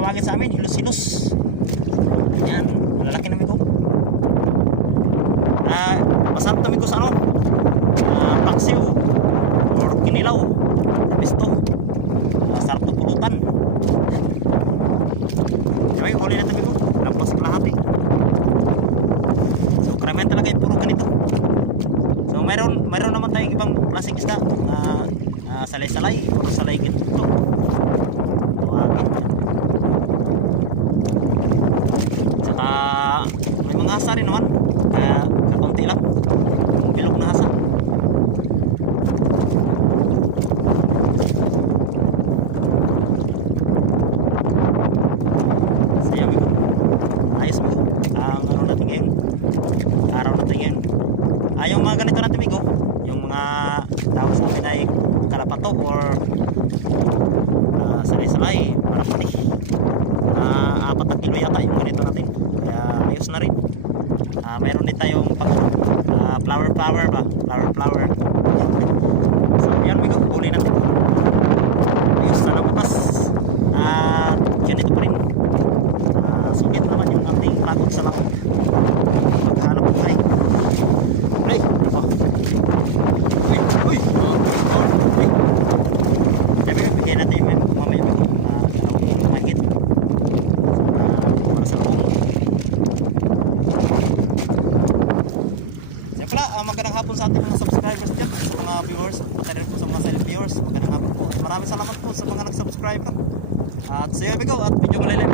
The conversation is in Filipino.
tawagin sa amin, hilos-hilos. Yan, malalaki na amigo. Masarap na amigo sa ano, paksiw or kinilaw. Tapos to, sarap na pulutan. Sabi, huli na ito amigo, lampas kalahati. So karamihan talaga yung puro ganito. So mayroon naman tayong ibang klaseng isda, salay-salay o salay gito. Saka may mga hasa rin naman, kaya kakunti lang yung bilog na hasa. So yun amigo, ayos mo ang ano natin ngayon, araw natin ngayon. Yung mga ganito natin amigo, yung mga tawag sa amin ay kalapato or salay-salay, parang pati 4 na kilo yata yung ganito natin, kaya ayos na rin. Mayroon din tayong flower ba, so yan amigo, huli natin. Ayos, sana bukas ganito pa rin. Sugit naman yung ating pagod sa lakot maghanap buhay. Ay, diba? Uy, sabi ko, bigyan natin yung mamaya yung magit para sa loob. Siyempre, magandang hapon sa ating mga subscribers dyan, sa mga viewers, pati rin po sa mga silent viewers. Magandang hapon po. Maraming salamat po sa mga nag-subscribe. At sa iyo amigo, at medyo malilay